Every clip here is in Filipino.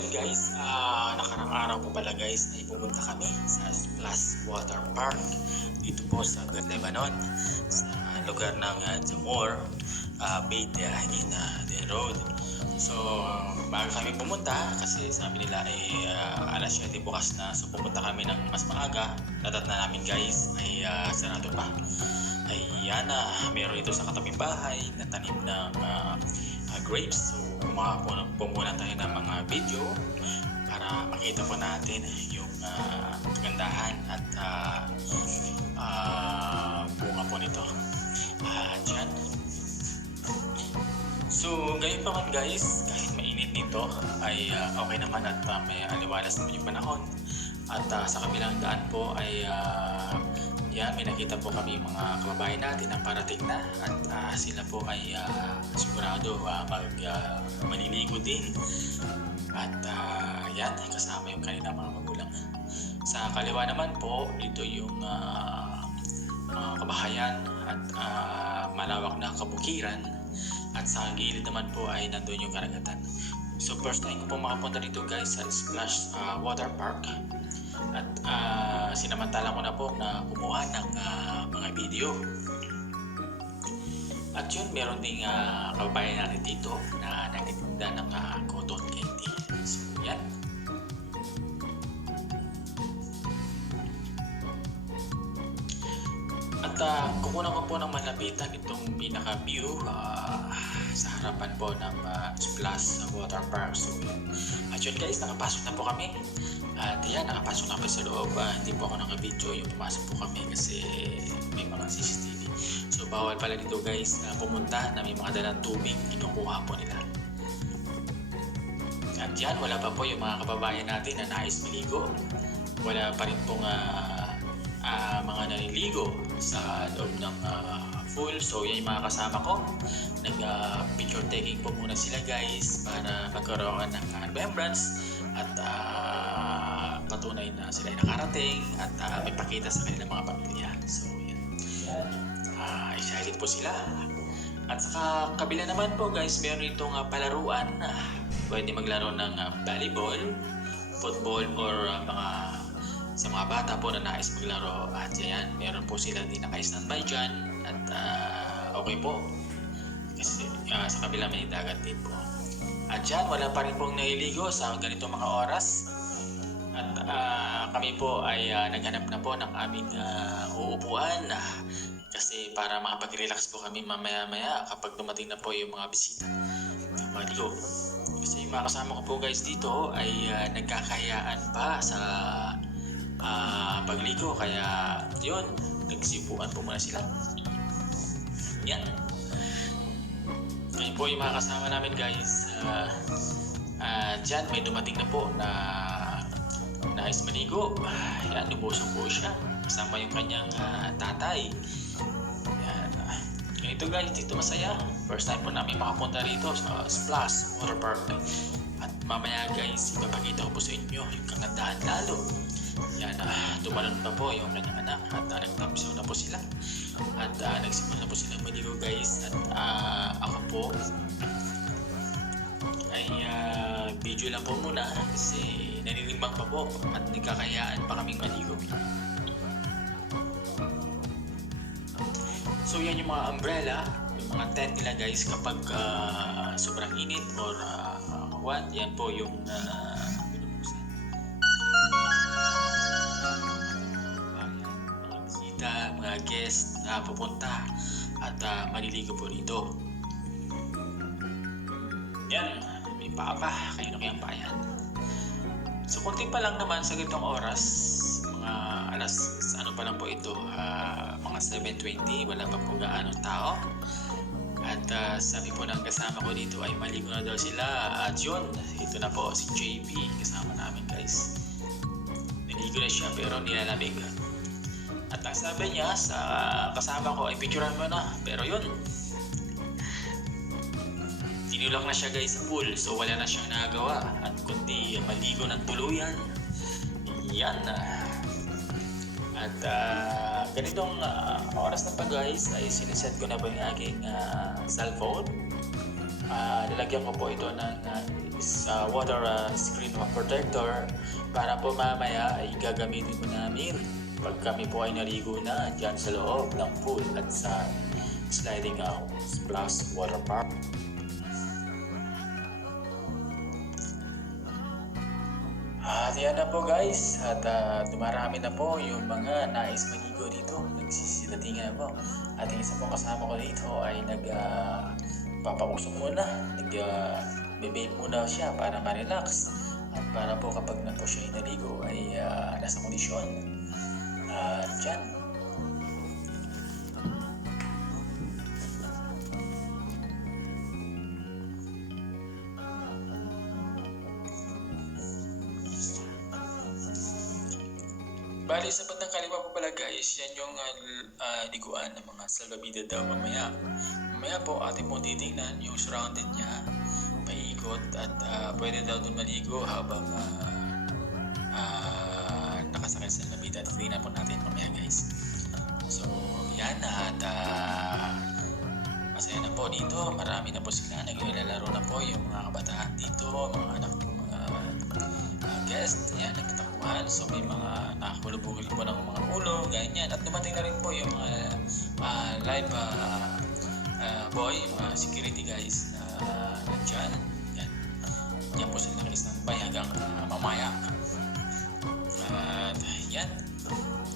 Ayun guys, nakarang araw po pala guys ay pumunta kami sa Splash Water Park dito po sa Lebanon sa lugar ng Jamor, Beit in Del Road. So bago kami pumunta kasi sabi nila ay alas 7 bukas na, so pumunta kami ng mas maaga. Natat na namin guys ay sarado pa. Ayan na, meron ito sa katabing bahay na tanim ng grapes. So kumaha po muna tayo ng mga video para makita po natin yung kagandahan at bunga po nito. Dyan. So ngayon pa man guys, kahit mainit nito ay okay naman at may aliwalas naman yung panahon. At sa kabilang daan po ay may nakita po kami mga kababayan natin na parating na at sila po ay sigurado maliligo din at kasama yung kanilang mga magulang. Sa kaliwa naman po ito yung kabahayan at malawak na kabukiran at sa gilid naman po ay nandun yung karagatan. So first time ko po makapunta dito guys sa Splash Water Park at sinamantala ko na po na kumuha ng mga video. At yun, meron ding kababayan natin dito na nagtitinda ng cotton candy. So yan. At kukunan ko po ng malapitan itong pinaka-view sa harapan po ng Splash Water Park. So at yun guys, nakapasok na po kami. At yan, nakapasok na kami sa loob. Hindi po ako naka-video yung pumasok po kami kasi may mga CCTV. So bawal pala dito guys pumunta na may mga dalang tubig, kinukuha po nila. At yan, wala pa po yung mga kababayan natin na nais maligo. Wala pa rin pong mga naliligo sa loob ng pool. So yan yung mga kasama ko. Nag-picture taking po muna sila guys para magkaroon ng remembrance at patunay na sila ay nakarating at may pakita sa kanilang mga pamilya. So yan, excited po sila. At sa kabila naman po guys, meron itong palaruan. Pwede maglaro ng volleyball, football, or sa mga bata po na nais maglaro. At yan, meron po sila din naka-standby dyan at okay po kasi sa kabila may dagat din po. At dyan, wala pa rin pong naliligo sa ganitong mga oras. At kami po ay naghanap na po ng aming uupuan kasi para makapag-relax po kami mamaya-maya kapag dumating na po yung mga bisita maligo. Kasi yung mga kasama ko po guys dito ay nagkakayaan pa sa pagligo, kaya yun, nagsipuan po muna sila. Yan. Ngayon po yung mga kasama namin guys. Dyan may dumating na po na nais maligo. Yan, lubosong po siya kasama yung kanyang tatay. Yan. Ito guys, dito masaya. First time po namin makapunta rito sa Splash Water Park. At mamaya guys, ipapakita ko po sa inyo yung kagandahan lalo. Yan, tumalon pa po yung kanyang anak at nagtamsaw na po sila at nagsimula na po silang maligo guys. At ako po ay video lang po muna kasi naninimbang pa po at nagkakayaan pa kaming maligo. So yan yung mga umbrella, yung mga tent nila guys kapag sobrang init or yan po yung mga guest na pupunta at maliligo po rito. Yan, may papa, kayo na kayang payan. So konti pa lang naman sa ganitong oras, mga alas pa lang po ito, mga 7:20, wala pa po gaano tao. At sabi po ng kasama ko dito ay maligo na daw sila. At yun, ito na po si JB kasama namin guys. Naligo na siya pero nilalamig. At ang sabi niya sa kasama ko ay picturean mo na, pero yun, tinulak na siya guys sa pool, so wala na siyang nagawa at kundi maligo ng tuluyan. Yan. At ganitong oras na pa guys ay siniset ko na po yung aking cellphone lalagyan ko po ito ng water screen protector para po mamaya ay gagamitin po namin pag kami po ay naligo na dyan sa loob ng pool at sa sliding splash water park. At yan na po guys, at dumarami na po yung mga nais maligo dito, nagsisidatingan na po. At yung isa pong kasama ko dito ay papausok muna, nag-vape muna siya para ma-relax. At para po kapag na po siya inaligo ay nasa kondisyon. At yan. Bali, sa bandang kaliwa po pala guys, yan yung liguan ng mga salbabida daw mamaya. Mamaya po ating po titingnan yung surrounded niya, paikot at pwede daw dun maligo habang nakasakay sa salbabida. Tingnan po natin mamaya guys. So yan at masaya na po dito, marami na po sila, naglalaro na po yung mga kabataan dito, mga anak ng mga guest, yan, nagtatakbuhan. So may mga nakakulubugil po ng mga ulo, ganyan. At dumating na rin po yung mga live boy, mga security guys na nandyan. Yan. Yan po sila naka-standby hanggang mamaya. At yan,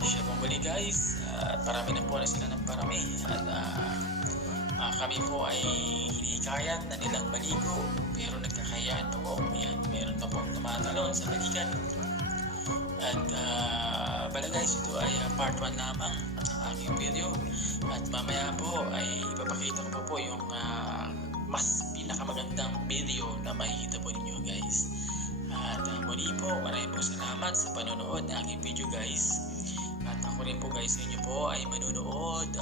siya pong bali guys. At parami na po na sila ng parami. At kami po ay hinikayat na nilang maligo, pero nagkakayaan pa po. Yan, meron pa pong tumatalon sa balikan. At pala guys, ito ay part 1 lamang ng aking video. At mamaya po ay ipapakita ko po yung mas pinakamagandang video na makikita po ninyo guys. At muli po, maraming po salamat sa panonood ng aking video guys. At ako rin po guys sa inyo po ay manunood.